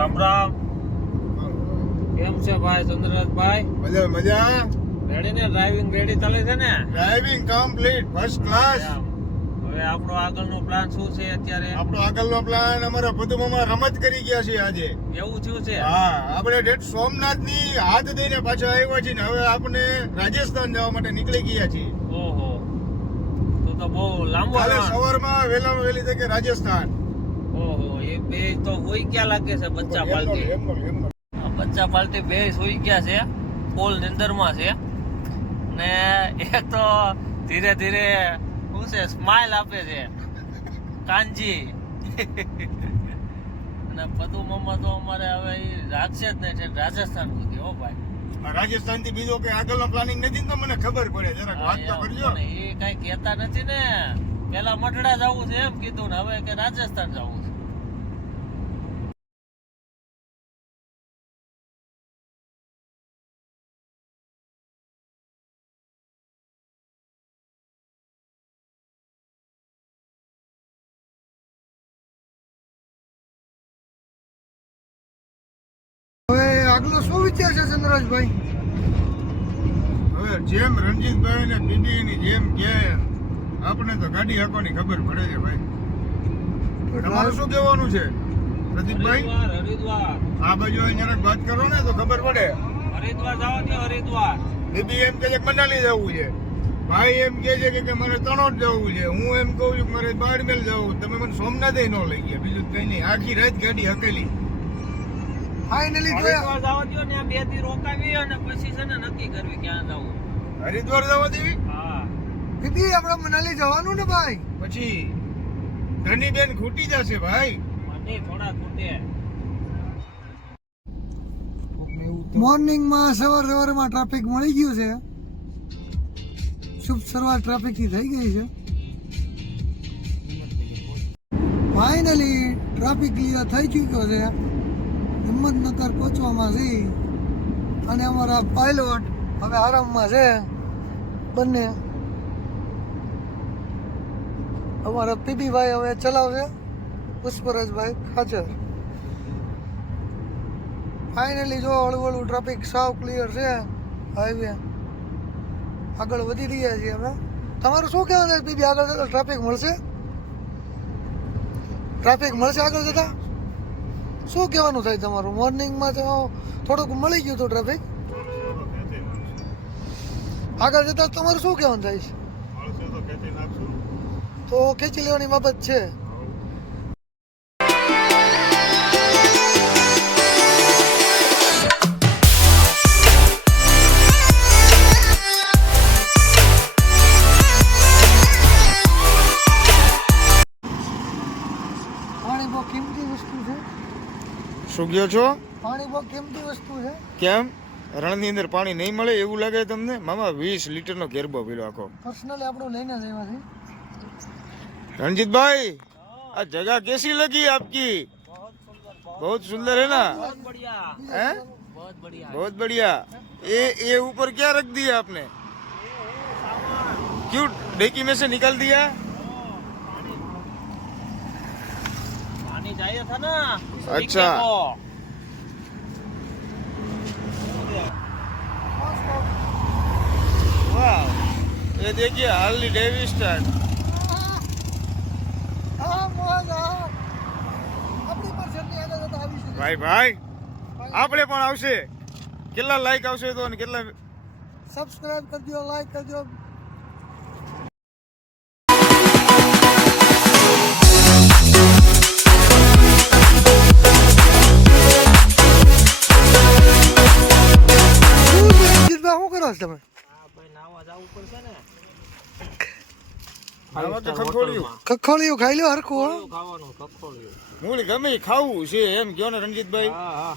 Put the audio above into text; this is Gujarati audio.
રામ રામ. કેમ છે ભાઈ ચંદ્રરાજભાઈ? મજા મજા. રેડી ને? ડ્રાઇવિંગ રેડી ચાલે છે ને? Driving complete first class. હવે આપણો આગળનો પ્લાન શું છે અત્યારે? આપણો આગળનો પ્લાન અમારા પદુમાં રમત કરી ગયા છે આજે. એવું થયું છે? હા, આપણે ડેટ સોમનાથની હાથ દઈને પાછા આવ્યા છીએ ને હવે આપણે રાજસ્થાન જવા માટે નીકળી ગયા છીએ. ઓહો, તો બહુ લાંબો કાલે રન. સવારમાં વહેલામાં વહેલી તકે રાજસ્થાન. ઓહો, એ બે તો હોઈ ગયા લાગે છે. બચ્ચા પાલટી, બચ્ચા પાલટી બે હોઈ ગયા છે, ફૂલ નિંદરમાં છે. ને એક તો ધીરે ધીરે શું છે, સ્માઈલ આપે છે કાનજી. અને પદુ મમ્મા તો અમારે હવે ઈ રાખશે જ નહીં છે રાજસ્થાન સુધી. હો ભાઈ, રાજસ્થાન થી બીજો કઈ આગળનો પ્લાનિંગ નથી ને તો મને ખબર પડે, જરાક વાત તો કરજો. એ કઈ કહેતા નથી ને. પેલા મઢડા જવું છે એમ કીધું ને હવે કે રાજસ્થાન જવું છે. હવે આગલો શું વિચાર છે ચંદ્રરાજભાઈ? હવે જેમ રણજીતભાઈ ને બીબી ની જેમ કે આપણે તો ગાડી હાંકવાની ખબર પડે છે ભાઈ. તમારું શું કહેવાનું છે પ્રદીપભાઈ? હરિદ્વાર આ બાજુ અહીંયા વાત કરો ને તો ખબર પડે. હરિદ્વાર જવા દો. હરિદ્વાર બીબી એમ કે છે કે મનાલી જવું છે, ભાઈ એમ કે છે કે મારે તણોટ જવું છે, હું એમ કહું છું કે મારે બારમેલ જવું. તમે મને સોમનાથે ન લઈ ગયા, બીજું કઈ નહીં. આખી રાત ગાડી હકેલી. ફાઇનલી હરિદ્વાર જવા દો ને, 2 દી રોકાવી અને પછી છે ને નક્કી કરવી ક્યાં જવું. હરિદ્વાર જવા દેવી, હા, દીદી આપણે મનાલી જવાનું ને ભાઈ. પછી ધની બેન ખૂટી જશે ભાઈ. મને થોડા ખૂટે. મોર્નિંગમાં સવારમાં ટ્રાફિક મળી ગયું છે. શુભ શરૂઆત ટ્રાફિકથી થઈ ગઈ છે. ફાઇનલી ટ્રાફિક ક્લિયર થઈ ચૂક્યો છે. હિંમતનગર પહોંચવામાં છે અને અમારા પાયલોટ હવે આરામમાં છે બંને. અમારા પીબીભાઈ હવે ચલાવશે, પુષ્પરાજભાઈ ખાચર. ફાઇનલી જો હળવું હળવું ટ્રાફિક સાવ ક્લિયર છે. હાઈવે આગળ વધી રહ્યા છીએ અમે. તમારું શું કહેવાનું છે પીબી? આગળ જતા ટ્રાફિક મળશે? ટ્રાફિક મળશે આગળ જતા? શું કહેવાનું થાય તમારું? મોર્નિંગમાં તો થોડુંક મળી ગયું હતું ટ્રાફિક. આગળ જતા તમારું શું કહેવાનું થાય છે? તો ખેંચી લેવાની બાબત છે. પાણી બહુ કિંમતી વસ્તુ છે. શું કહો છો? પાણી બહુ કિંમતી વસ્તુ છે. કેમ રણની અંદર પાણી નહીં મળે એવું લાગે તમને? મામા 20 લીટરનો કેરબો પીલો આખો. પર્સનલી આપણું લઈને જ આવ્યા છે. रणजीत भाई, आ जगह कैसी लगी आपकी? बहुत सुंदर है ना? बहुत बढ़िया, हैं? बहुत बढ़िया. बहुत बढ़िया. ये ऊपर क्या रख दिया आपने? क्यों डेकी में से निकाल दिया? पानी चाहिए था ना. अच्छा. वाह, ये देखिए हार्ली डेविडसन. ભાઈ ભાઈ આપણે પણ આવશે. કેટલા લાઈક આવશે તો અને કેટલા સબસ્ક્રાઇબ કરજો, લાઈક કરજો. શું કરો છો તમે? ભાઈ નાવા જવું પડશે ને. કખોળિયું ખાઈ લો હરખું. ખાવાનું કખોળિયું. મૂળ ગમે ઈ ખાવું છે એમ કયો ને રણજીતભાઈ. હા હા.